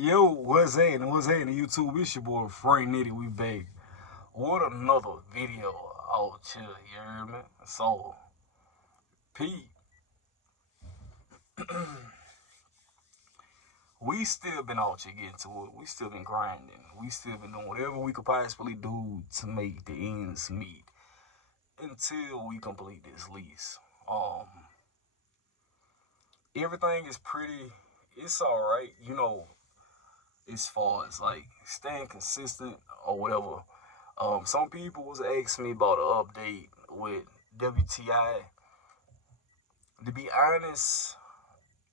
Yo, what's happening? What's happening, YouTube? It's your boy Frank Nitty. We back. What another video out here, you hear me? So, Pete, we still been out here getting to it. We still been grinding. We still been doing whatever we could possibly do to make the ends meet until we complete this lease. Um, Everything is pretty. It's all right, as far as like staying consistent or whatever. Some people was asking me about an update with WTI. To be honest,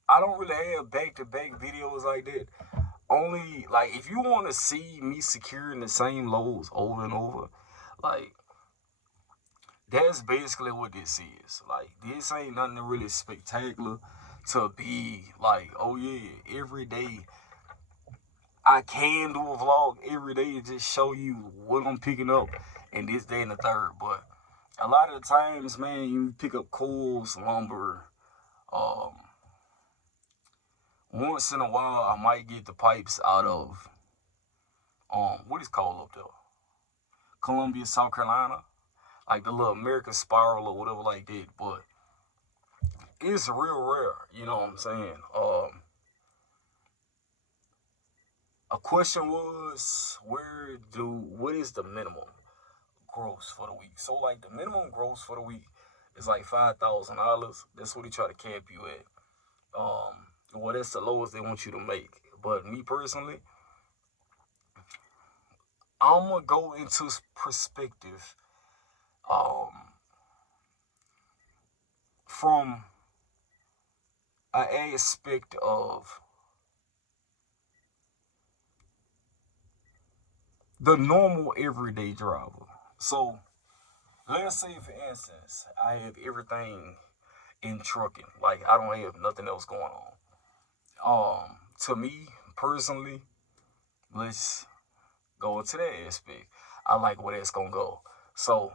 I don't really have back-to-back videos like that. Only like if you want to see me securing the same lows over and over, like that's basically what this is. Like this ain't nothing really spectacular to be like, oh yeah, every day I can do a vlog every day to just show you what I'm picking up in this day and the third. But a lot of the times, man, you pick up coals, lumber. Um, Once in a while, I might get the pipes out of what is called up there, Columbia, South Carolina, like the little American Spiral or whatever like that. But it's real rare, you know what I'm saying? A question was, what is the minimum gross for the week? So like the minimum gross for the week is like $5,000. That's what they try to cap you at. Well, that's the lowest they want you to make. But me personally, I'm gonna go into perspective um, from an aspect of the normal everyday driver. So let's say, for instance, I have everything in trucking. Like I don't have nothing else going on. To me personally, let's go into that aspect. I like where that's gonna go. So,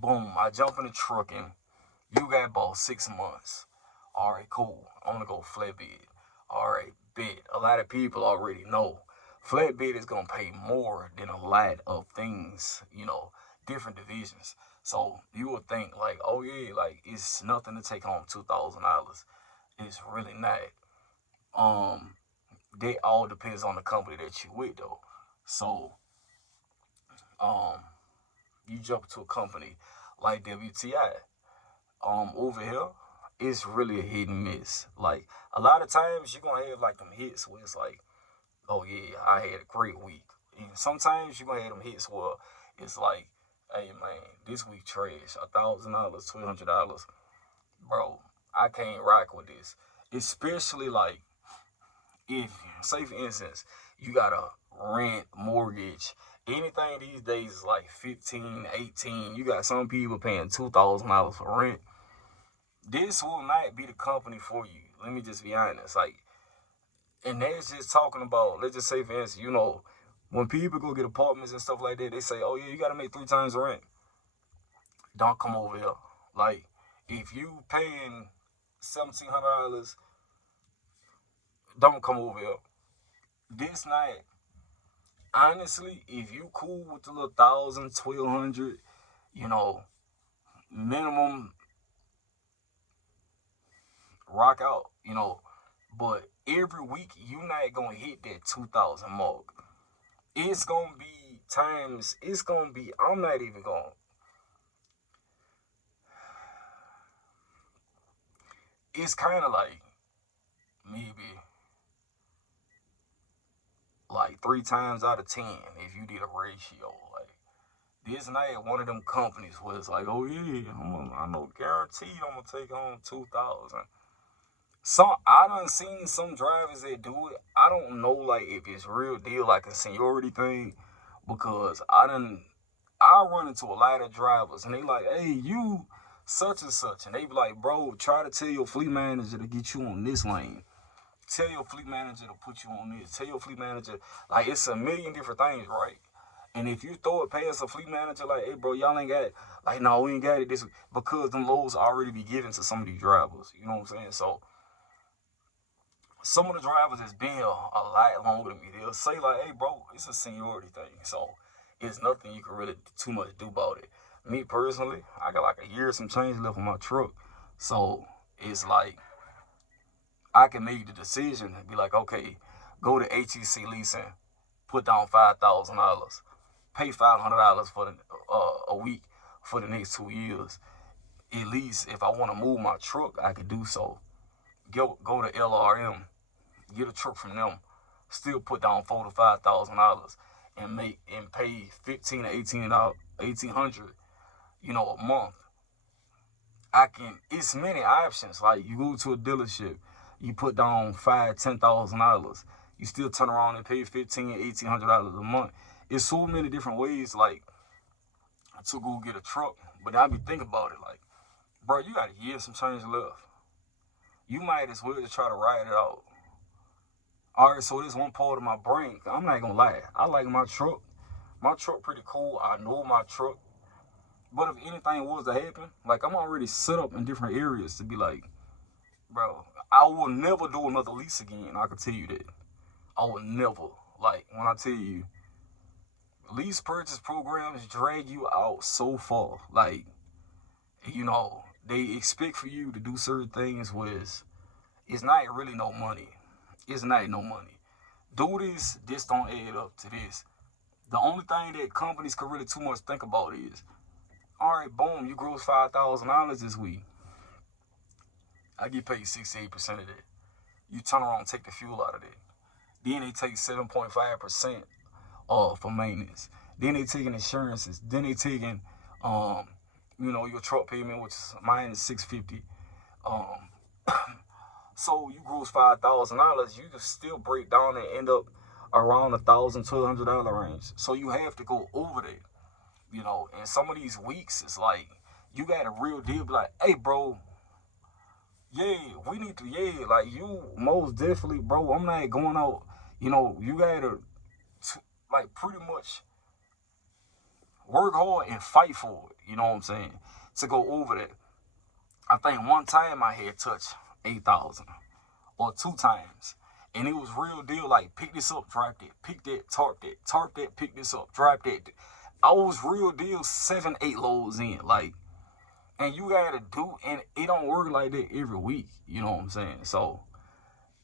boom, I jump in the trucking. You got about 6 months. All right, cool. I'm gonna go flatbed. All right, bet. A lot of people already know flatbed is gonna pay more than a lot of things, different divisions. So you would think like, oh yeah, like it's nothing to take home $2,000. It's really not. Um, that all depends on the company that you with though. So, um, you jump to a company like WTI. Over here, it's really a hit and miss. Like a lot of times you're gonna have like them hits where it's like, oh yeah, I had a great week. And sometimes you're gonna have them hits where it's like, hey man, this week trash, $1,000, $1,200, bro. I can't rock with this. Especially like if, say for instance, you got a rent, mortgage, anything these days is like 15, 18. You got some people paying $2,000 for rent. This will not be the company for you. Let me just be honest. Like, and that's just talking about, let's just say for instance, when people go get apartments and stuff like that, they say, oh yeah, you gotta make 3 times the rent. Don't come over here. Like, if you paying $1,700, don't come over here. This night, honestly, if you cool with the little 1,000, 1,200, minimum, rock out, But every week, you're not gonna hit that 2,000 mark. It's gonna be times. It's gonna be. I'm not even going. It's kind of like maybe like 3 times out of 10 if you did a ratio. Like this night, one of them companies was like, oh yeah, I know guaranteed I'm gonna take on 2,000. I done seen some drivers that do it. I don't know like if it's real deal like a seniority thing, because I run into a lot of drivers and they like, hey, you such and such, and they be like, bro, try to tell your fleet manager to get you on this lane. Tell your fleet manager to put you on this. Tell your fleet manager, like it's a million different things, right? And if you throw it past a fleet manager, like, hey, bro, y'all ain't got it. Like, no, we ain't got it this week. Because them loads already be given to some of these drivers. You know what I'm saying? So, some of the drivers has been here a lot longer than me. They'll say like, "Hey, bro, it's a seniority thing." So it's nothing you can really too much do about it. Me personally, I got like a year some change left on my truck, so it's like I can make the decision and be like, okay, go to HEC leasing, put down $5,000, pay $500 for a week for the next 2 years. At least if I want to move my truck, I can do so. Go to LRM, get a truck from them, still put down $4,000 to $5,000 and pay 15 to 1800, a month. It's many options. Like you go to a dealership, you put down $5,000 to $10,000. You still turn around and pay $1,500 to $1,800 a month. It's so many different ways like to go get a truck. But I be thinking about it like, bro, you got a year some change left. You might as well just try to ride it out. Alright, so this one part of my brain, I'm not gonna lie, I like my truck. My truck pretty cool. I know my truck. But if anything was to happen, like I'm already set up in different areas to be like, bro, I will never do another lease again. I can tell you that. I will never. Like when I tell you, lease purchase programs drag you out so far. Like, they expect for you to do certain things with it's not really no money. It's not no money. Do this don't add up to this. The only thing that companies can really too much think about is, all right, boom, you gross $5,000 this week. I get paid 68% of that. You turn around and take the fuel out of that. Then they take 7.5% for maintenance. Then they taking insurances. Then they taking, your truck payment, which is mine is $650. So you gross $5,000, you can still break down and end up around $1,000 to $1,200 range. So you have to go over that. And some of these weeks, it's like, you got a real deal, be like, hey, bro, yeah, we need to, like, you most definitely, bro, I'm not going out, you gotta, like, pretty much work hard and fight for it, you know what I'm saying, to go over that. I think one time I had touched 8,000, or 2 times. And it was real deal, like, pick this up, drop that, pick that, tarp that, pick this up, drop that. I was real deal 7-8 loads in, like, and you gotta do, and it don't work like that every week, you know what I'm saying? So,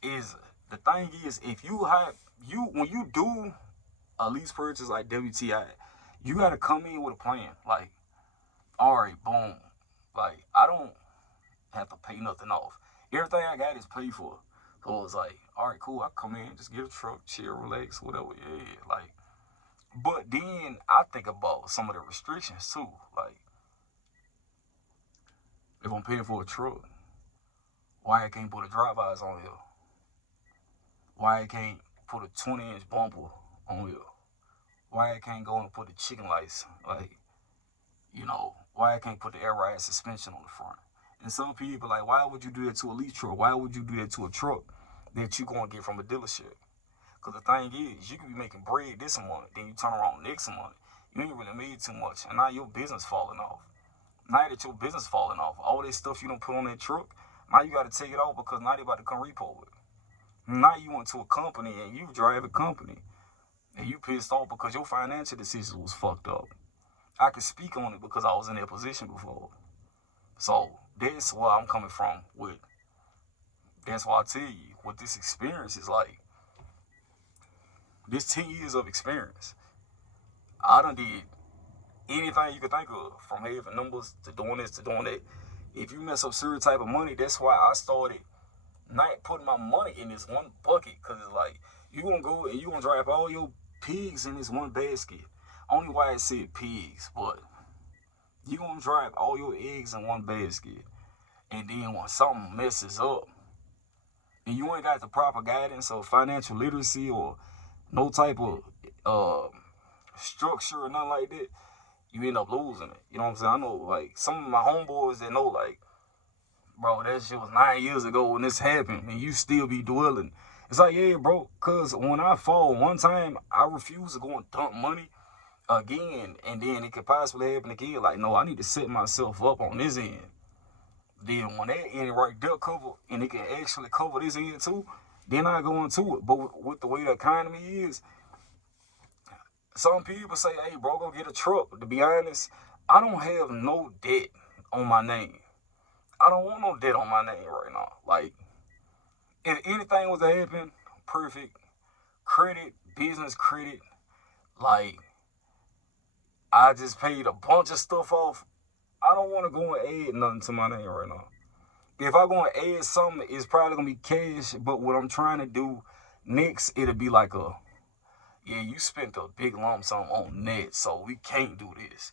the thing is, if when you do a lease purchase like WTI, you gotta come in with a plan, like, all right, boom, like, I don't have to pay nothing off. Everything I got is paid for. So it's like, all right, cool, I come in, just get a truck, chill, relax, whatever, like. But then I think about some of the restrictions too. Like, if I'm paying for a truck, why I can't put a drive eyes on here? Why I can't put a 20-inch bumper on here? Why I can't go and put the chicken lights? Like, why I can't put the air ride suspension on the front? And some people like, why would you do that to a lease truck? Why would you do that to a truck that you gonna get from a dealership? Because the thing is, you can be making bread this month, then you turn around next month, you ain't really made too much, and now your business falling off. Now that your business falling off, all this stuff you don't put on that truck, now you got to take it off because now they about to come repo it. Now you went to a company and you drive a company, and you pissed off because your financial decisions was fucked up. I can speak on it because I was in that position before. So that's where I'm coming from with. That's why I tell you what this experience is like. This 10 years of experience, I done did anything you could think of, from having numbers to doing this to doing that. If you mess up certain type of money, that's why I started not putting my money in this one bucket, because it's like, you gonna go and you gonna drop all your pigs in this one basket. Only why I said pigs, but you gonna drop all your eggs in one basket, and then when something messes up, and you ain't got the proper guidance or financial literacy or no type of structure or nothing like that, you end up losing it. You know what I'm saying? I know, like, some of my homeboys that know, like, bro, that shit was 9 years ago when this happened, and you still be dwelling. It's like, yeah, bro, because when I fall one time, I refuse to go and dump money again, and then it could possibly happen again. Like, no, I need to set myself up on this end. Then when that end right there cover, and it can actually cover this end too, Then I go into it. But with the way the economy is, some people say, hey, bro, go get a truck. To be honest, I don't have no debt on my name. I don't want no debt on my name right now. Like, if anything was to happen, perfect credit, business credit, like, I just paid a bunch of stuff off. I don't want to go and add nothing to my name right now. If I go and add something, it's probably gonna be cash. But what I'm trying to do next, it'll be like a, yeah, you spent a big lump sum on net, so we can't do this.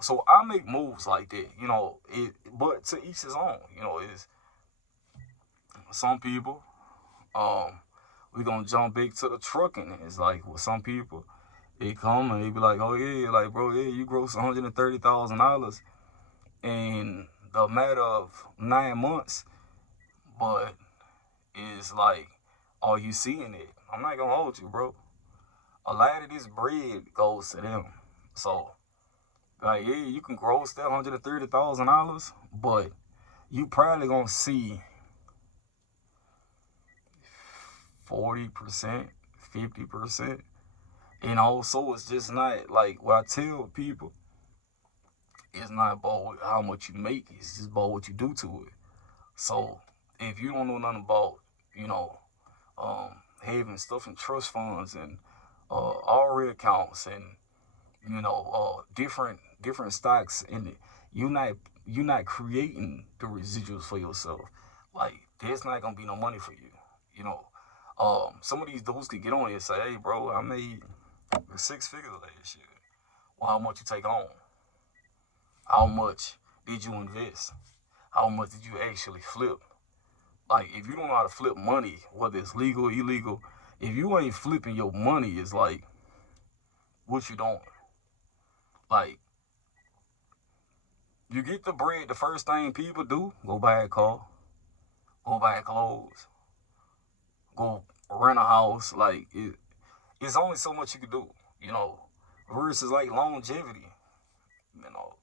So I make moves like that, you know. But to each his own, you know. Is some people, um, we gonna jump back to the trucking. It's like with some people, they come and they be like, oh yeah, like bro, yeah, you gross $130,000 in the matter of 9 months, but it's like all you seeing it. I'm not gonna hold you, bro. A lot of this bread goes to them. So like, yeah, you can gross that $130,000, but you probably gonna see 40%, 50%. And also, it's just not like what I tell people. It's not about how much you make. It's just about what you do to it. So if you don't know nothing about, you know, having stuff in trust funds and RA accounts and different stocks, and you're not creating the residuals for yourself. Like, there's not gonna be no money for you. You know, some of these dudes could get on here and say, "Hey, bro, I made 6 figures last year." Well, how much you take on? How much did you invest? How much did you actually flip? Like, if you don't know how to flip money, whether it's legal or illegal, if you ain't flipping your money, it's like, what you doing? Like, you get the bread, the first thing people do, go buy a car, go buy clothes, go rent a house. Like, it's only so much you can do, you know, versus like longevity, you know,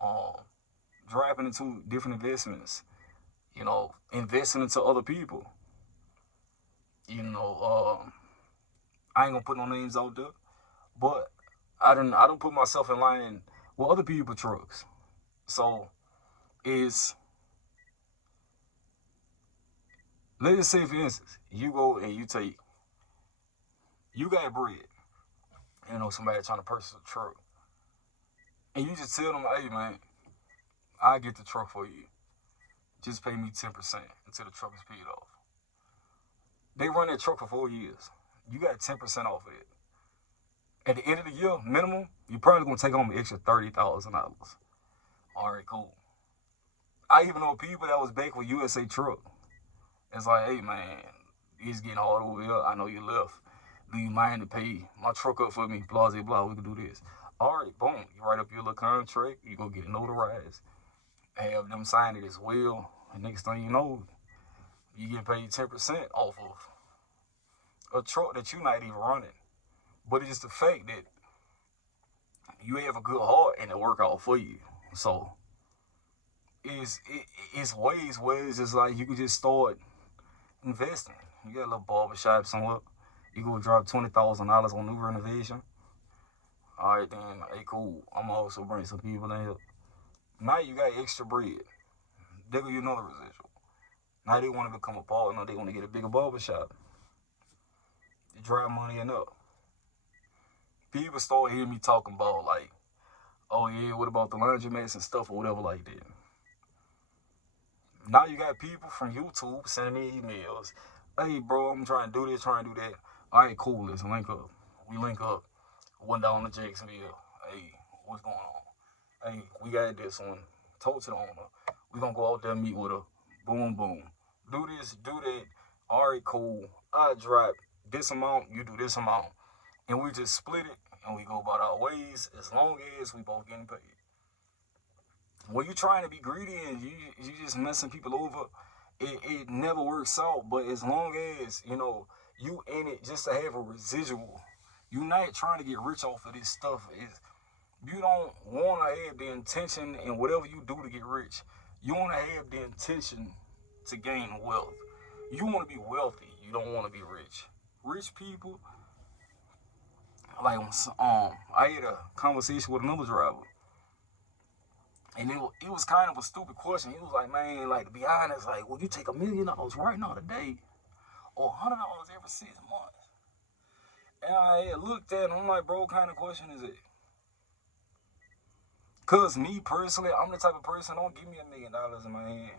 um, driving into different investments, investing into other people. You know, I ain't gonna put no names out there, but I don't put myself in line with other people trucks. So is let's just say for instance, you go and you got bread, somebody trying to purchase a truck, and you just tell them, hey man, I get the truck for you. Just pay me 10% until the truck is paid off. They run that truck for 4 years. You got 10% off of it. At the end of the year, minimum, you're probably gonna take home an extra $30,000. All right, cool. I even know people that was back with USA Truck. It's like, hey man, it's getting hard over here. I know you left. Do you mind to pay my truck up for me? Blah, blah, blah. We can do this. All right, boom. You write up your little contract. You go get it notarized. Have them sign it as well. And next thing you know, you get paid 10% off of a truck that you're not even running. But it's just the fact that you have a good heart and it work out for you. So it's ways where it's just like you can just start investing. You got a little barbershop somewhere. You go drop $20,000 on new renovation. All right, then, hey, cool. I'm also bring some people in here. Now you got extra bread. There go you another residual. Now they want to become a partner. They want to get a bigger barbershop. You drive money enough. People start hearing me talking about like, oh yeah, what about the laundromats and stuff or whatever like that. Now you got people from YouTube sending me emails. Hey bro, I'm trying to do this, trying to do that. All right, cool. Let's link up. We link up. Went down to Jacksonville. Hey, what's going on? Hey, we got this one. Told to the owner. We gonna go out there and meet with her. Boom, boom. Do this, do that. All right, cool. I drop this amount, you do this amount. And we just split it and we go about our ways as long as we both getting paid. When you're trying to be greedy and you just messing people over, it never works out. But as long as, you in it just to have a residual, you're not trying to get rich off of this stuff. You don't want to have the intention in whatever you do to get rich. You want to have the intention to gain wealth. You want to be wealthy. You don't want to be rich. Rich people, like I had a conversation with another driver, and it was kind of a stupid question. He was like, man, like to be honest, like, would you take $1 million right now today, or $100 every 6 months? And I had looked at him, I'm like, bro, what kind of question is it? Cause me personally, I'm the type of person, don't give me $1 million in my hand.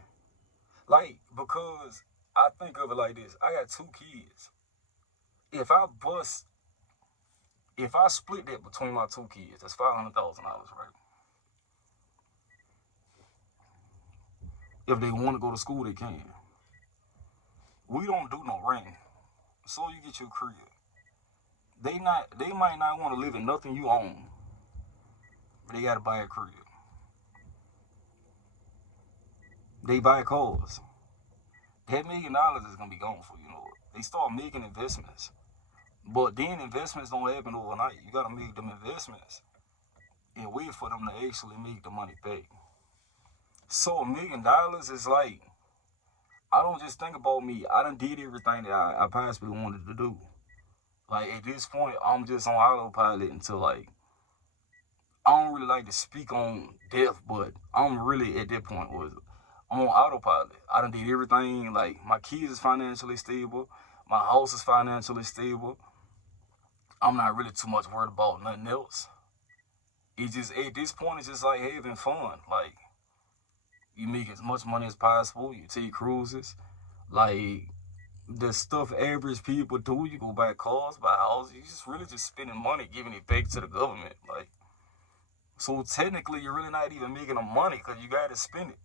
Like, because I think of it like this. I got 2 kids. If I bust, if I split that between my 2 kids, that's $500,000, right? If they want to go to school, they can. We don't do no rent. So you get your crib. They might not want to live in nothing you own, but they gotta buy a crib. They buy cars. That $1 million is gonna be gone for you know. They start making investments. But then investments don't happen overnight. You gotta make them investments and wait for them to actually make the money back. So $1 million is like, I don't just think about me. I done did everything that I possibly wanted to do. Like at this point, I'm just on autopilot until like I don't really like to speak on death, but I'm really at that point was I'm on autopilot. I done did everything. Like my kids is financially stable, my house is financially stable. I'm not really too much worried about nothing else. It's just at this point, it's just like having fun. Like you make as much money as possible. You take cruises. Like the stuff average people do. You go buy cars, buy houses. You just really just spending money, giving it back to the government. Like so, technically, you're really not even making the money because you got to spend it.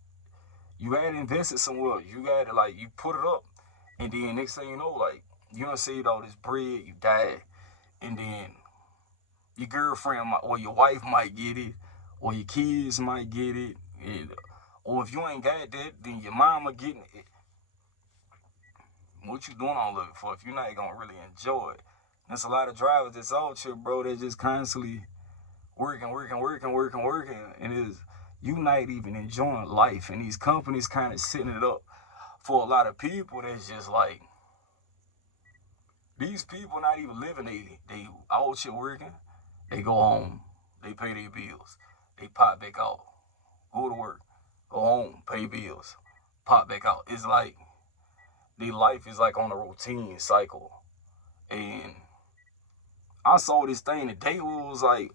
You got to invest it somewhere. You got to like you put it up, and then next thing you know, like you done saved all this bread. You die, and then your girlfriend might, or your wife might get it, or your kids might get it, and, or if you ain't got that, then your mama getting it. What you doing all of it for if you're not gonna really enjoy it? There's a lot of drivers that's out here, bro. They're just constantly working, and it's you not even enjoying life. And these companies kind of setting it up for a lot of people that's just like these people not even living. They out here working. They go home. They pay their bills. They pop back out. Go to work. Go home. Pay bills. Pop back out. It's like their life is like on a routine cycle. And I saw this thing today where it was like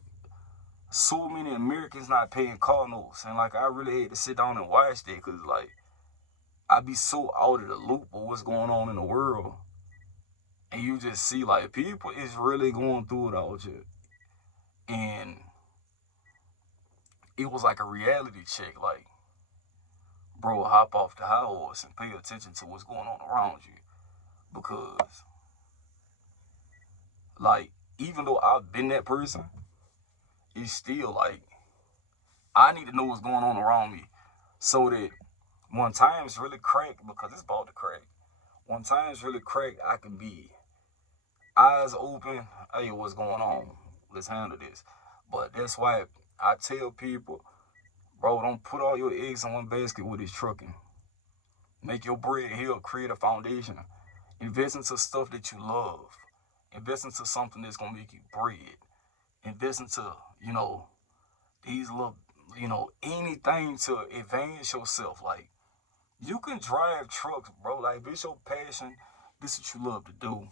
so many Americans not paying car notes. And like I really had to sit down and watch that because like I be so out of the loop of what's going on in the world. And you just see like people is really going through it out here. And it was like a reality check. Like, bro, hop off the high horse and pay attention to what's going on around you. Because like even though I've been that person, it's still like I need to know what's going on around me so that when times really crack, because it's about to crack, when times really crack, I can be eyes open. Hey, what's going on? Let's handle this. But that's why I tell people, bro, don't put all your eggs in one basket with this trucking. Make your bread here, create a foundation. Invest into stuff that you love. Invest into something that's gonna make you bread. Invest into, these little, anything to advance yourself. Like you can drive trucks, bro. Like this your passion. This is what you love to do.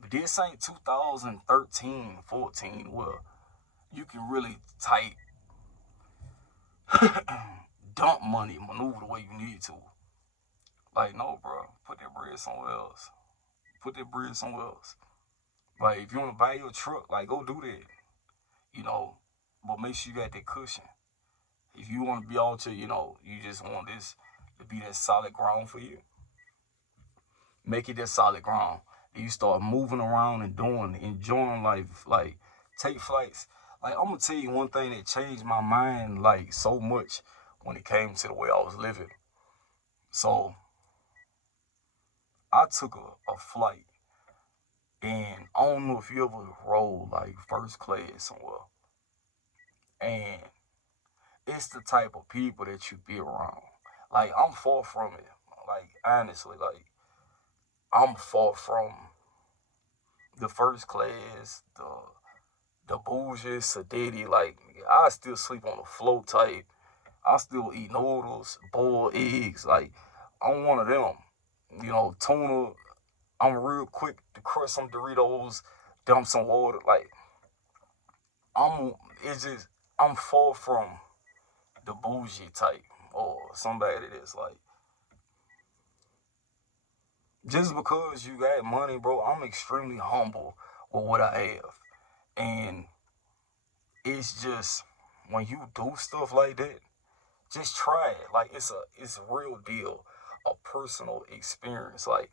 But this ain't 2013, 14, where you can really type dump money, maneuver the way you need to. Like, no, bro. Put that bread somewhere else. Put that bread somewhere else. Like, if you want to buy your truck, like, go do that. You know, but make sure you got that cushion. If you want to be out to, you just want this to be that solid ground for you. Make it that solid ground. And you start moving around and doing, enjoying life. Like, take flights. Like, I'm going to tell you one thing that changed my mind, like, so much when it came to the way I was living. So, I took a flight. And I don't know if you ever rode, like, first class somewhere. And it's the type of people that you be around. Like, I'm far from it. Like, honestly, like, I'm far from the first class, the bougie, sedity. Like, I still sleep on the floor type. I still eat noodles, boiled eggs. Like, I'm one of them. Tuna. I'm real quick to crush some Doritos, dump some water. Like, I'm. It's just I'm far from the bougie type or somebody that's like, just because you got money, bro. I'm extremely humble with what I have, and it's just when you do stuff like that, just try it. Like, it's a real deal, a personal experience. Like,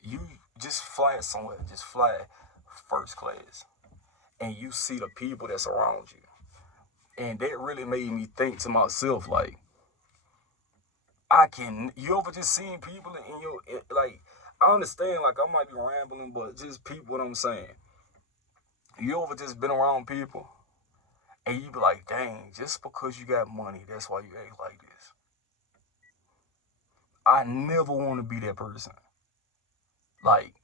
you just fly somewhere, just fly first class, and you see the people that's around you, and that really made me think to myself, like, you ever just seen people in like, I understand, like, I might be rambling, but just people, what I'm saying. You ever just been around people and you be like, dang, just because you got money, that's why you act like this. I never want to be that person. Like,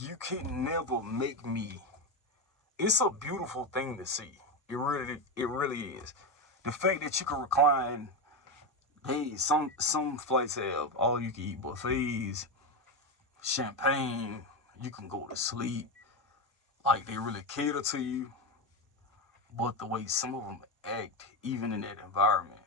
you can never make me. It's a beautiful thing to see. It really is. The fact that you can recline. Hey, some flights have all you can eat buffets, champagne. You can go to sleep. Like, they really cater to you. But the way some of them act, even in that environment.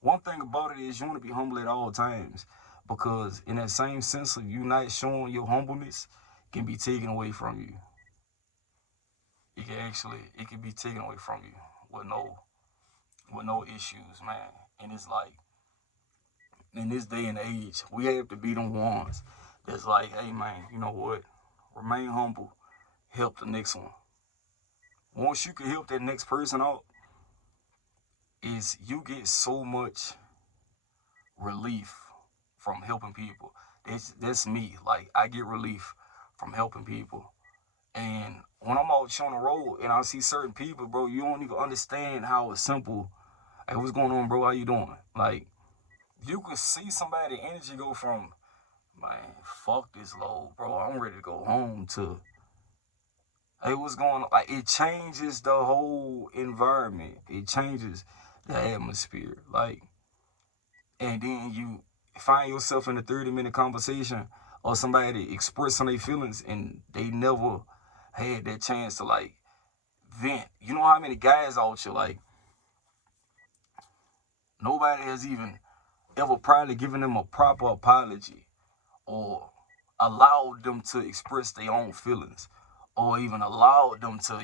One thing about it is you want to be humble at all times, because in that same sense of you not showing your humbleness can be taken away from you. It can be taken away from you with no issues, man. And it's like, in this day and age, we have to be the ones that's like, hey, man, you know what? Remain humble. Help the next one. Once you can help that next person out, is you get so much relief from helping people. That's me. Like, I get relief from helping people. And when I'm out on the road and I see certain people, bro, you don't even understand how it's simple. Hey, what's going on, bro? How you doing? Like, you could see somebody energy go from, man, fuck this load, bro, I'm ready to go home, to, hey, what's going on? Like, it changes the whole environment. It changes the atmosphere. Like, and then you find yourself in a 30-minute conversation or somebody expressing their feelings and they never had that chance to, like, vent. You know how many guys out here, like, nobody has even ever probably given them a proper apology or allowed them to express their own feelings, or even allowed them to,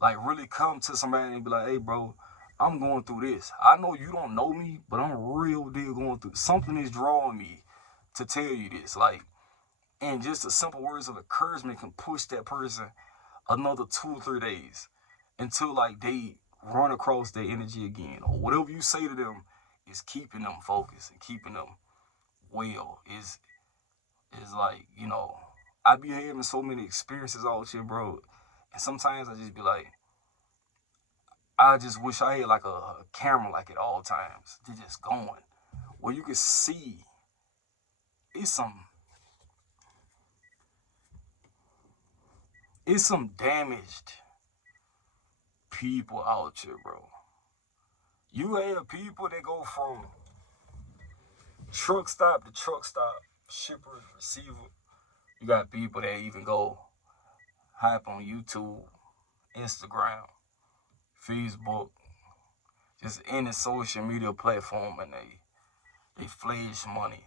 like, really come to somebody and be like, hey, bro, I'm going through this. I know you don't know me, but I'm real deal going through something is drawing me to tell you this. Like, and just the simple words of encouragement can push that person another 2 or 3 days until, like, they run across their energy again. Or whatever you say to them is keeping them focused and keeping them well. Is like, I be having so many experiences out here, bro. And sometimes I just be like, I just wish I had like a camera, like, at all times. To just going where you can see it's some damaged people out here, bro. You have people that go from truck stop to truck stop, shipper, receiver. You got people that even go hype on YouTube, Instagram, Facebook, just any social media platform, and they flash money.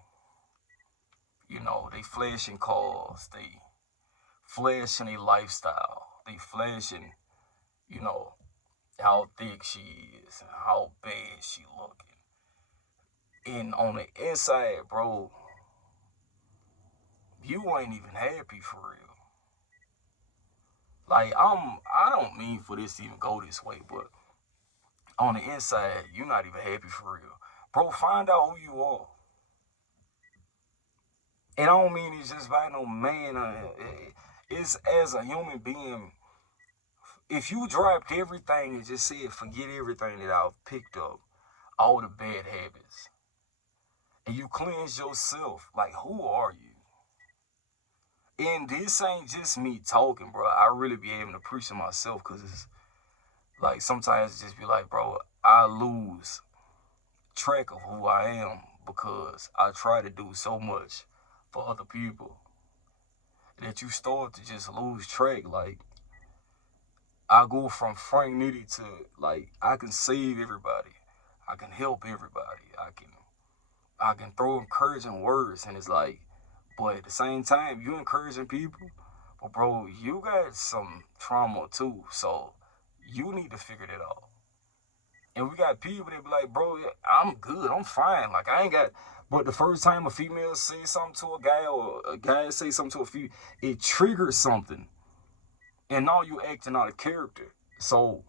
They flashing cars, they flashing a lifestyle, they flashing, you know, how thick she is and how bad she looking. And on the inside, bro, you ain't even happy for real. Like, I don't mean for this to even go this way, but on the inside, you're not even happy for real. Bro, find out who you are. And I don't mean it's just by no man. It's as a human being. If you dropped everything and just said, forget everything that I've picked up, all the bad habits, and you cleanse yourself, like who are you? And this ain't just me talking, bro. I really be able to preach to myself because it's like sometimes it just be like, bro, I lose track of who I am because I try to do so much for other people that you start to just lose track. Like I go from Frank Nitty to like I can save everybody, I can help everybody, I can throw encouraging words, and it's like, but at the same time you encouraging people, but bro, you got some trauma too, so you need to figure that out. And we got people that be like, bro, yeah, I'm good, I'm fine. Like I ain't got. But the first time a female say something to a guy or a guy say something to a female, it triggers something, and now you acting out of character. So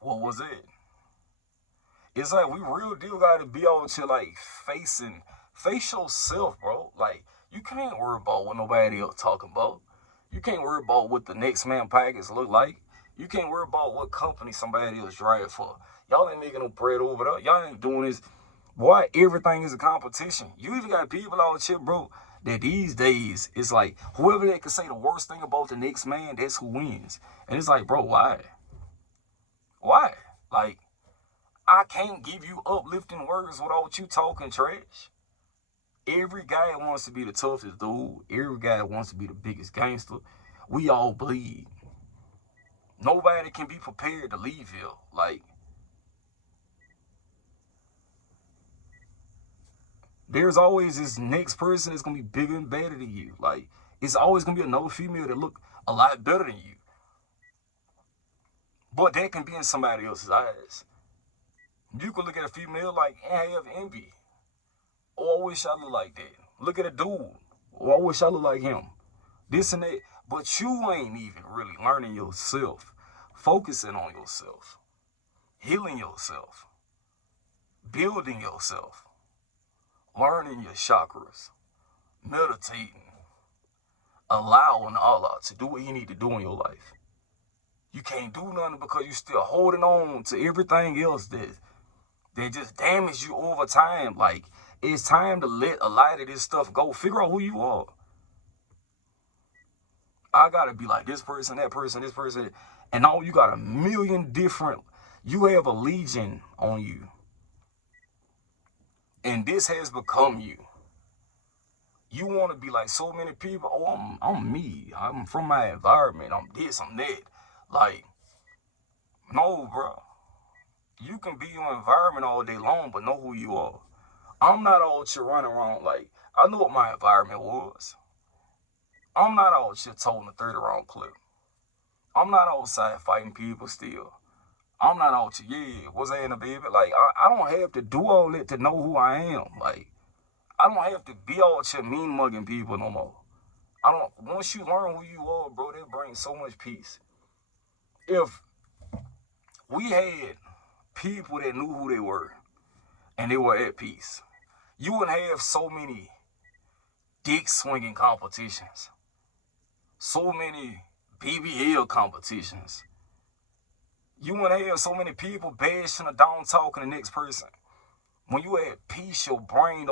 what was it? It's like we real deal gotta be out here like face yourself, bro. Like you can't worry about what nobody else talking about. You can't worry about what the next man package look like. You can't worry about what company somebody else drive for. Y'all ain't making no bread over there. Y'all ain't doing this. Why everything is a competition? You even got people out here, bro, that these days it's like whoever that can say the worst thing about the next man, that's who wins. And it's like, bro, why? Why? Like, I can't give you uplifting words without you talking trash. Every guy wants to be the toughest dude. Every guy wants to be the biggest gangster. We all bleed. Nobody can be prepared to leave here. Like, there's always this next person that's gonna be bigger and better than you. Like, it's always gonna be another female that look a lot better than you. But that can be in somebody else's eyes. You can look at a female like and have envy. Oh, I wish I looked like that. Look at a dude. Oh, I wish I looked like him. This and that. But you ain't even really learning yourself, focusing on yourself, healing yourself, building yourself, learning your chakras, meditating, allowing Allah to do what He need to do in your life. You can't do nothing because you still holding on to everything else that just damage you over time. Like, it's time to let a lot of this stuff go. Figure out who you are. I gotta be like this person, that person, this person, and now you got a million different. You have a legion on you, and this has become you. You want to be like so many people. Oh, I'm me. I'm from my environment. I'm this. I'm that. Like, no, bro. You can be your environment all day long, but know who you are. I'm not out here running around like I knew what my environment was. I'm not out here toting a 30 round clip. I'm not outside fighting people still. I'm not out here, yeah, what's that in a baby? Like, I don't have to do all that to know who I am. Like, I don't have to be out here mean mugging people no more. I don't, once you learn who you are, bro, that brings so much peace. If we had people that knew who they were and they were at peace, you wouldn't have so many dick swinging competitions, so many BBL competitions. You wouldn't have so many people bashing or down talking the next person. When you at peace, your brain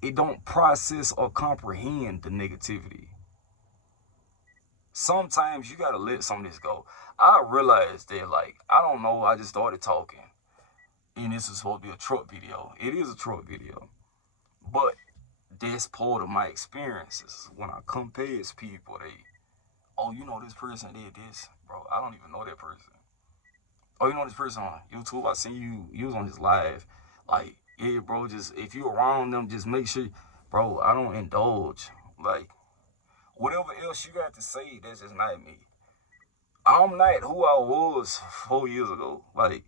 it don't process or comprehend the negativity. Sometimes you gotta let some of this go. I realized that, like, I don't know, I just started talking. And this is supposed to be a truck video. It is a truck video. But that's part of my experiences. When I come past people, oh, you know this person did this. Bro, I don't even know that person. Oh, you know this person on YouTube? I seen you was on his live. Like, yeah, bro, just if you around them, just make sure, bro, I don't indulge. Like, whatever else you got to say, that's just not me. I'm not who I was 4 years ago. Like,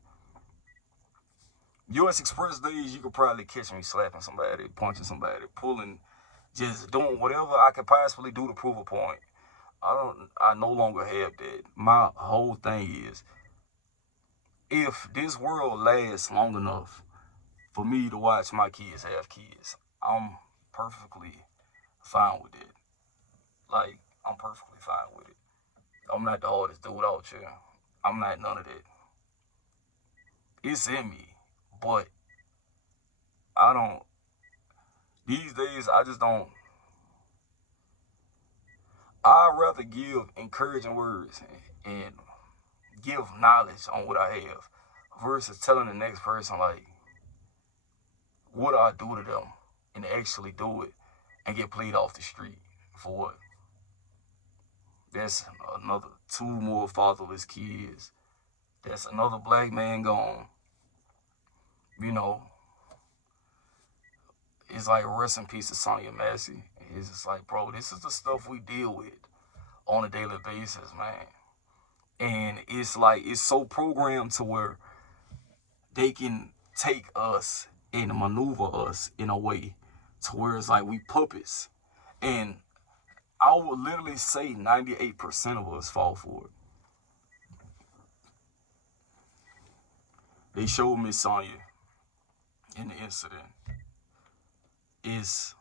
US Express days, you could probably catch me slapping somebody, punching somebody, pulling, just doing whatever I could possibly do to prove a point. I no longer have that. My whole thing is, if this world lasts long enough for me to watch my kids have kids, I'm perfectly fine with it. Like, I'm perfectly fine with it. I'm not the hardest dude out here. I'm not none of that. It's in me. But I don't, these days, I just don't, I'd rather give encouraging words and give knowledge on what I have versus telling the next person, like, what I do to them and actually do it and get played off the street for what? That's another two more fatherless kids. That's another black man gone. You know, it's like rest in peace to Sonya Massey. It's just like, bro, this is the stuff we deal with on a daily basis, man. And it's like, it's so programmed to where they can take us and maneuver us in a way to where it's like we puppets. And I would literally say 98% of us fall for it. They showed Miss Sonya in the incident is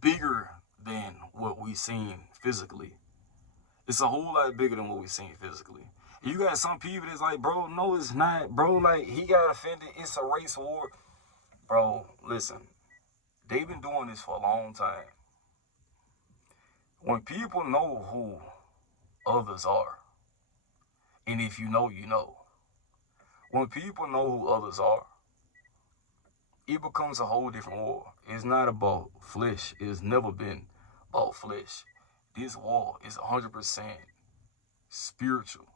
bigger than what we seen physically. It's a whole lot bigger than what we seen physically. You got some people that's like, bro, no, it's not. Bro, like, he got offended. It's a race war. Bro, listen. They've been doing this for a long time. When people know who others are, and if you know, you know. When people know who others are, it becomes a whole different war. It's not about flesh. It's never been about flesh. This war is 100% spiritual.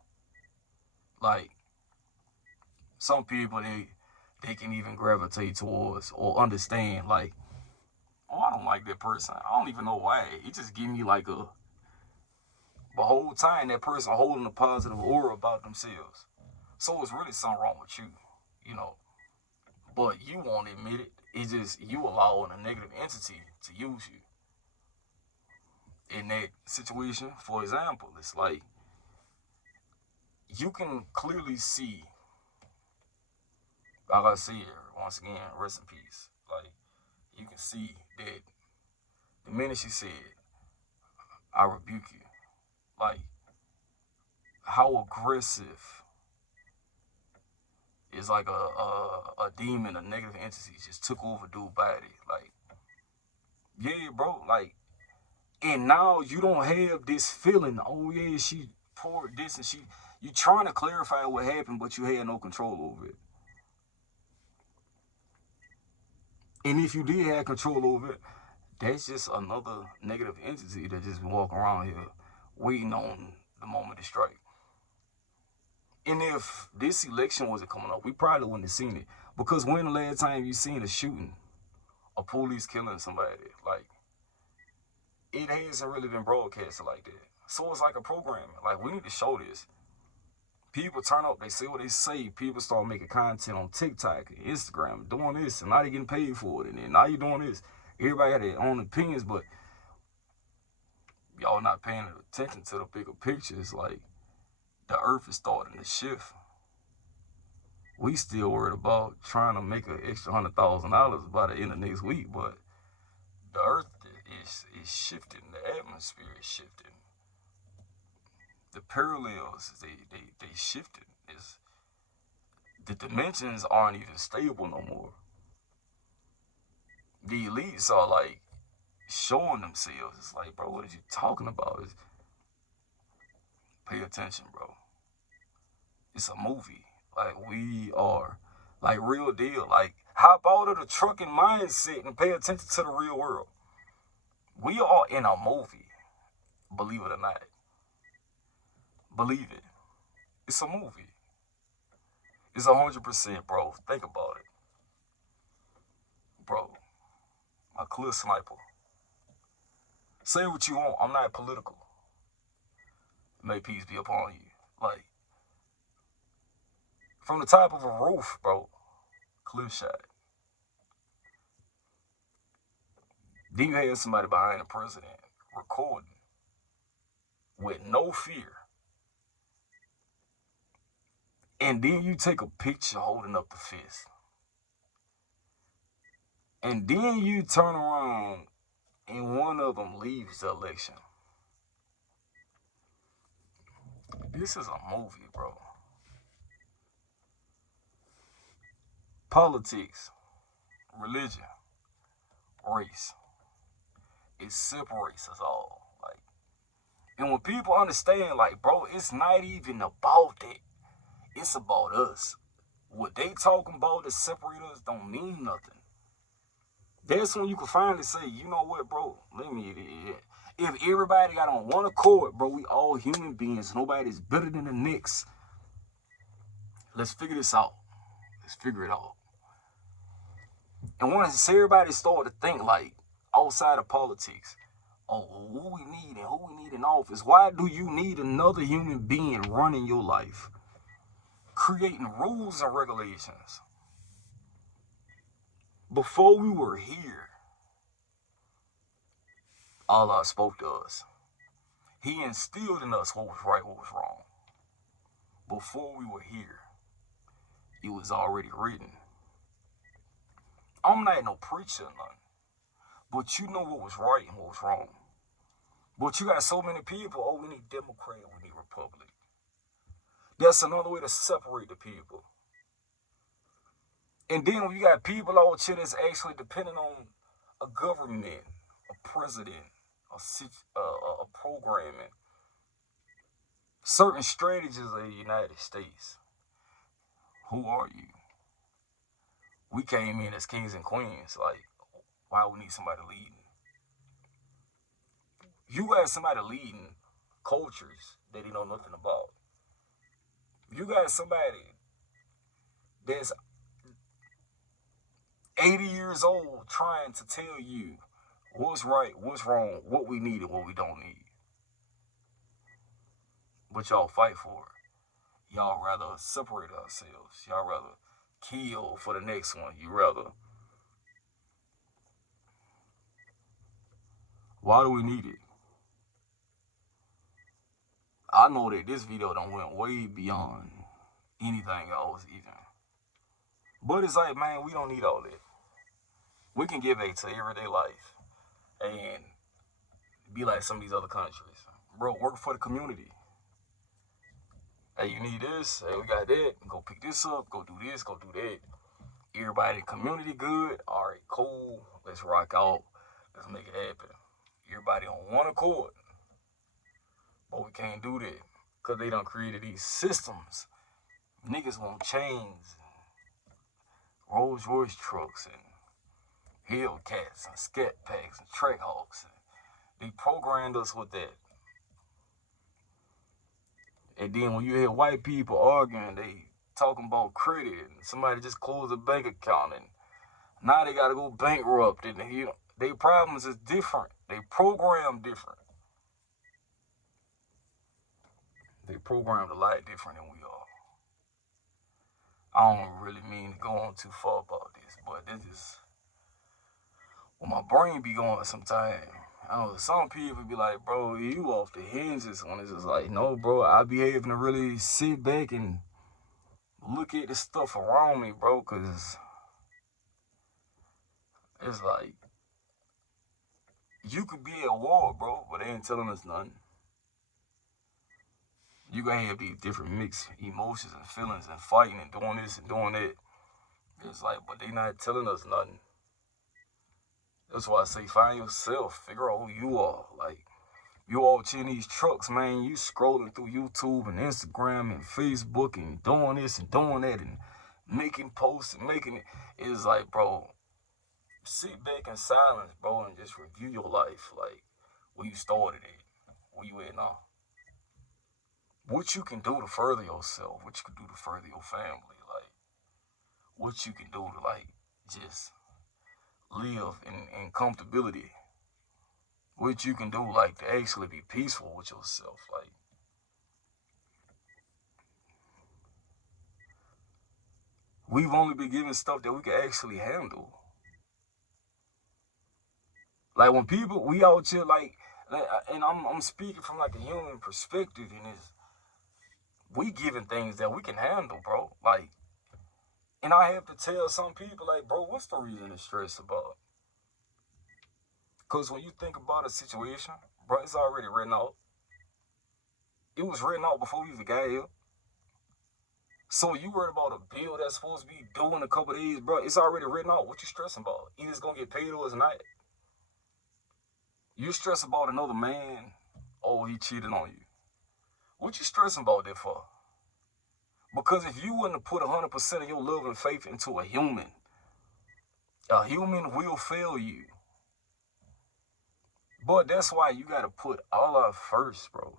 Like, some people, they can even gravitate towards or understand, like, oh, I don't like that person. I don't even know why. It just give me like the whole time that person holding a positive aura about themselves. So it's really something wrong with you, you know. But you won't admit it. It's just you allowing a negative entity to use you. In that situation, for example, it's like you can clearly see, like I said, once again, rest in peace. Like, you can see that the minute she said, I rebuke you, like, how aggressive is like a demon, a negative entity just took over dude's body. Like, yeah, bro, like, and now you don't have this feeling, oh yeah, she poured this and you trying to clarify what happened, but you had no control over it. And if you did have control over it, that's just another negative entity that just walk around here waiting on the moment to strike. And if this election wasn't coming up, we probably wouldn't have seen it. Because when the last time you seen a shooting, a police killing somebody, like, it hasn't really been broadcasted like that. So it's like a programming. Like, we need to show this. People turn up, they say what they say. People start making content on TikTok and Instagram, doing this, and now they getting paid for it. And then now you're doing this. Everybody had their own opinions, but y'all not paying attention to the bigger picture. It's like the earth is starting to shift. We still worried about trying to make an extra $100,000 by the end of next week, but the earth is shifting. The atmosphere is shifting. The parallels, they shifted. The dimensions aren't even stable no more. The elites are like showing themselves. It's like, bro, what are you talking about? Pay attention, bro. It's a movie. Like, we are, like, real deal. Like, hop out of the trucking mindset and pay attention to the real world. We are in a movie, believe it or not. Believe it. It's a movie. It's 100%, bro. Think about it. Bro, a clear sniper. Say what you want. I'm not political. May peace be upon you. Like, from the top of a roof, bro. Clear shot. Then you have somebody behind the president recording with no fear. And then you take a picture holding up the fist. And then you turn around and one of them leaves the election. This is a movie, bro. Politics religion, race. It separates us all. Like, and when people understand, like, bro, it's not even about that. It's about us. What they talking about that separate us don't mean nothing. That's when you can finally say, you know what, bro? Let me. If everybody got on one accord, bro, we all human beings. Nobody's better than the next. Let's figure this out. Let's figure it out. And once everybody start to think like outside of politics, oh, who we need and who we need in office. Why do you need another human being running your life? Creating rules and regulations. Before we were here, Allah spoke to us. He instilled in us what was right, what was wrong. Before we were here, it was already written. I'm not no preacher or nothing, but you know what was right and what was wrong. But you got so many people, oh, we need Democrat, we need Republic. That's another way to separate the people. And then when you got people out here that's actually depending on a government, a president, a programming, certain strategies of the United States. Who are you? We came in as kings and queens. Like, why we need somebody leading? You got somebody leading cultures that they know nothing about. You got somebody that's 80 years old trying to tell you what's right, what's wrong, what we need and what we don't need. But y'all fight for it. Y'all rather separate ourselves. Y'all rather kill for the next one. You rather. Why do we need it? I know that this video done went way beyond anything else even. But it's like, man, we don't need all that. We can get back to everyday life and be like some of these other countries. Bro, work for the community. Hey, you need this. Hey, we got that. Go pick this up. Go do this. Go do that. Everybody in the community good. All right, cool. Let's rock out. Let's make it happen. Everybody on one accord. But we can't do that because they done created these systems. Niggas want chains, Rolls Royce trucks, and Hellcats, and Scat Packs, and Trackhawks. They programmed us with that. And then when you hear white people arguing, they talking about credit, and somebody just closed a bank account, and now they got to go bankrupt, and their problems is different. They program different. They programmed a lot different than we are. I don't really mean to go on too far about this, but this is what my brain be going sometimes. I know some people be like, bro, you off the hinges when it's just like, no, bro, I be having to really sit back and look at the stuff around me, bro, because it's like, you could be at war, bro, but they ain't telling us nothing. You gonna have these different mixed emotions and feelings and fighting and doing this and doing that. It's like, but they not telling us nothing. That's why I say find yourself. Figure out who you are. Like, you all in these trucks, man. You scrolling through YouTube and Instagram and Facebook and doing this and doing that and making posts and making it. It's like, bro, sit back in silence, bro, and just review your life. Like, where you started at, where you at now. What you can do to further yourself, what you can do to further your family, like, what you can do to, like, just live in comfortability. What you can do, like, to actually be peaceful with yourself, like. We've only been given stuff that we can actually handle. Like, when people, we out here, like, and I'm speaking from, like, a human perspective, and it's, we giving things that we can handle, bro. Like, and I have to tell some people, like, bro, what's the reason to stress about? Because when you think about a situation, bro, it's already written out. It was written out before we even got here. So you worried about a bill that's supposed to be due in a couple of days, bro? It's already written out. What you stressing about? Either it's gonna get paid or it's not. You stress about another man, or he cheated on you. What you stressing about that for? Because if you wouldn't have put 100% of your love and faith into a human will fail you. But that's why you gotta put Allah first, bro.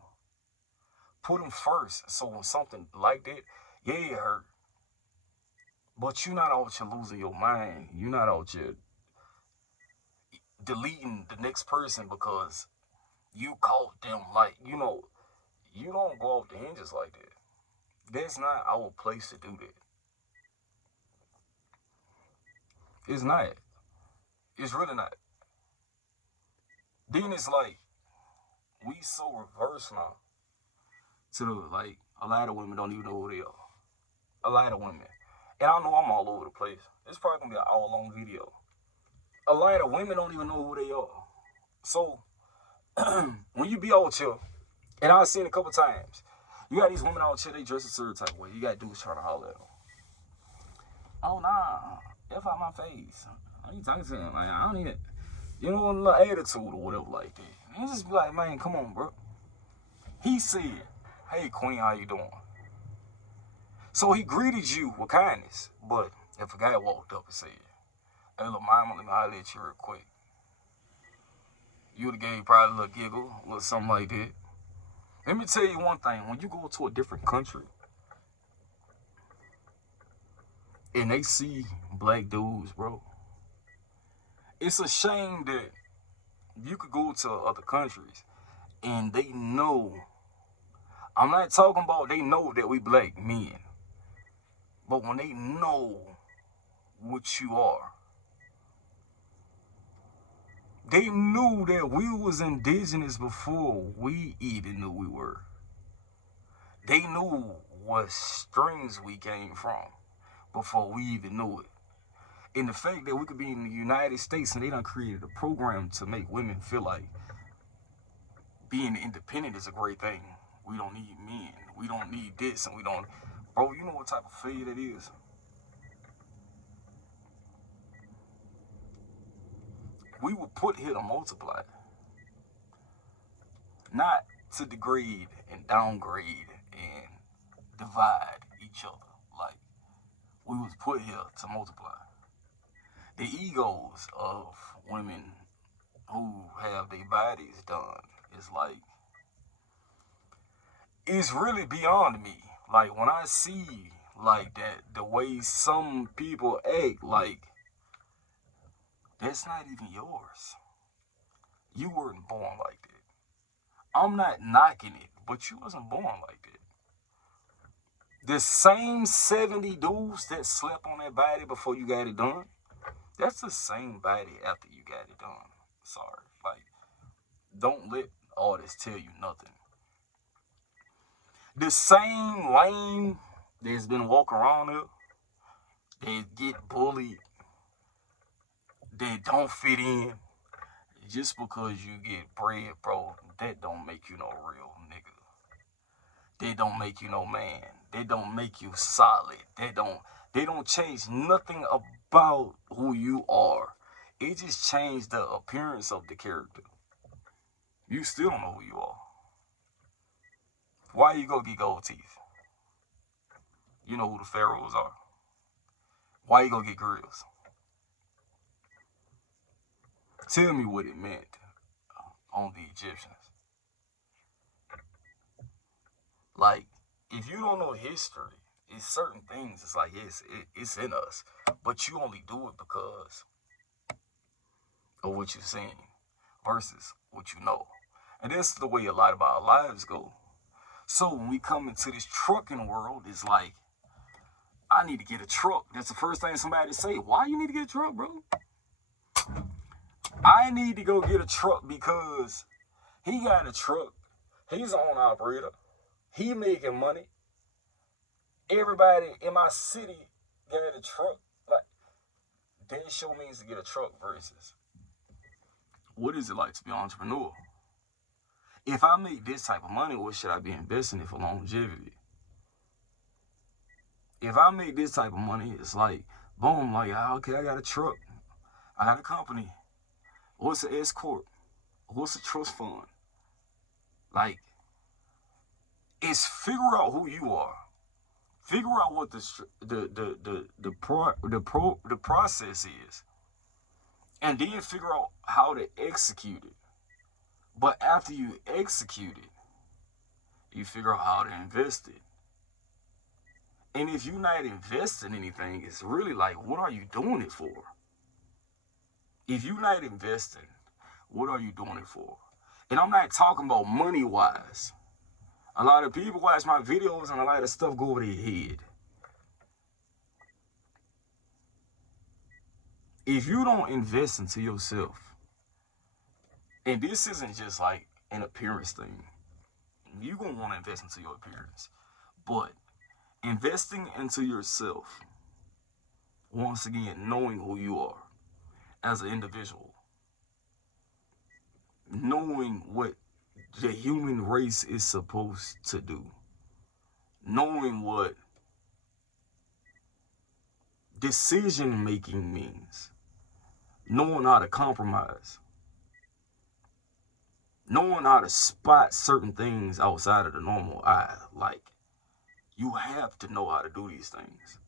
Put him first. So when something like that, yeah, it hurt. But you're not out here losing your mind. You're not out here deleting the next person because you caught them. Like, you don't go off the hinges like that. That's not our place to do that. It's not. It's really not. Then it's like we so reverse now. To the like a lot of women don't even know who they are. A lot of women. And I know I'm all over the place. It's probably gonna be an hour-long video. A lot of women don't even know who they are. So when you be out here, and I've seen it a couple times, you got these women out here, they dress a certain type of way. You got dudes trying to holler at them. Oh nah, F out my face. How you talking to him? Like, I don't even, a little attitude or whatever like that. And just be like, man, come on, bro. He said, hey, queen, how you doing? So he greeted you with kindness. But if a guy walked up and said, hey, little mama, let me holler at you real quick, you would have gave probably a little giggle, a little something like that. Let me tell you one thing. When you go to a different country and they see black dudes, bro, it's a shame that you could go to other countries and they know. I'm not talking about they know that we black men. But when they know what you are, they knew that we was indigenous before we even knew we were. They knew what strings we came from before we even knew it. And the fact that we could be in the United States and they done created a program to make women feel like being independent is a great thing. We don't need men. We don't need this and we don't. Bro, you know what type of failure that is? We were put here to multiply, not to degrade and downgrade and divide each other. Like, we was put here to multiply. The egos of women who have their bodies done is like, it's really beyond me. Like, when I see like that, the way some people act, like, that's not even yours. You weren't born like that. I'm not knocking it, but you wasn't born like that. The same 70 dudes that slept on that body before you got it done, that's the same body after you got it done. Sorry. Like, don't let all this tell you nothing. The same lame that's been walking around here, they get bullied, they don't fit in, just because you get bread, bro, that don't make you no real nigga. That don't make you no man. That don't make you solid. They don't change nothing about who you are. It just changed the appearance of the character. You still don't know who you are. Why you go get gold teeth? You know who the pharaohs are. Why you go get grills? Tell me what it meant on the Egyptians. Like, if you don't know history, it's certain things. It's like, yes, it's in us, but you only do it because of what you've seen versus what you know. And that's the way a lot of our lives go. So when we come into this trucking world, it's like, I need to get a truck. That's the first thing somebody say. Why you need to get a truck, bro? I need to go get a truck because he got a truck. He's an owner operator. He making money. Everybody in my city got a truck. Like, that show means to get a truck versus what is it like to be an entrepreneur? If I make this type of money, what should I be investing in for longevity? If I make this type of money, it's like, boom, like, okay, I got a truck, I got a company. What's an S corp? What's a trust fund? Like, it's figure out who you are. Figure out what the process is, and then figure out how to execute it. But after you execute it, you figure out how to invest it. And if you're not investing anything, it's really like, what are you doing it for? If you're not investing, what are you doing it for? And I'm not talking about money wise. A lot of people watch my videos and a lot of stuff go over their head. If you don't invest into yourself, and this isn't just like an appearance thing, you're going to want to invest into your appearance. But investing into yourself, once again, knowing who you are as an individual, knowing what the human race is supposed to do, knowing what decision making means, knowing how to compromise, knowing how to spot certain things outside of the normal eye. Like, you have to know how to do these things.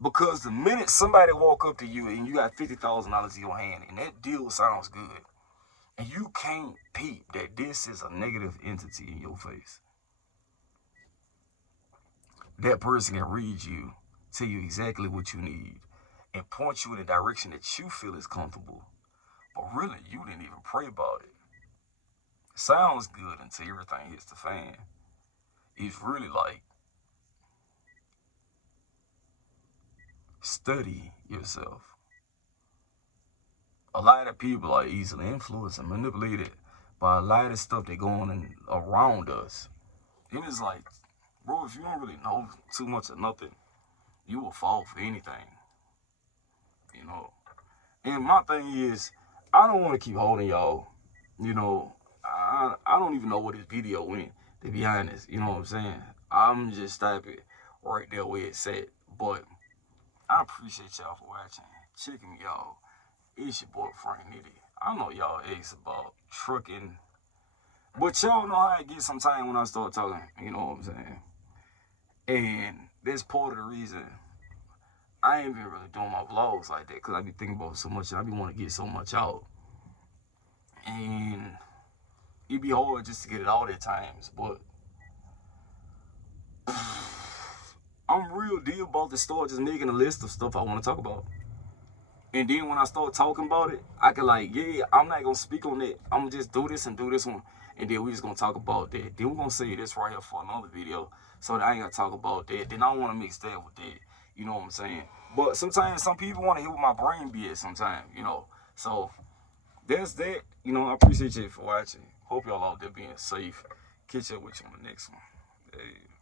Because the minute somebody walk up to you and you got $50,000 in your hand and that deal sounds good, and you can't peep that this is a negative entity in your face, that person can read you, tell you exactly what you need, and point you in a direction that you feel is comfortable. But really, you didn't even pray about it. Sounds good until everything hits the fan. It's really like, study yourself. A lot of people are easily influenced and manipulated by a lot of stuff that going on around us. And it's like, bro, if you don't really know too much of nothing, you will fall for anything. You know. And my thing is, I don't want to keep holding y'all. You know, I don't even know what this video went, to be honest. You know what I'm saying? I'm just stopping right there where it's at. But I appreciate y'all for watching. Checking me out. It's your boy Frank Nitty. I know y'all ask about trucking, but y'all know how I get sometimes when I start talking. You know what I'm saying? And that's part of the reason I ain't been really doing my vlogs like that, because I be thinking about so much and I be want to get so much out. And it be hard just to get it out at times, but I'm real deal about to start just making a list of stuff I want to talk about. And then when I start talking about it, I can like, yeah, I'm not going to speak on that. I'm going to just do this and do this one. And then we just going to talk about that. Then we're going to say this right here for another video. So that I ain't going to talk about that. Then I want to mix that with that. You know what I'm saying? But sometimes some people want to hear what my brain be at sometimes, you know. So that's that. You know, I appreciate you for watching. Hope y'all out there being safe. Catch up with you on the next one. Hey.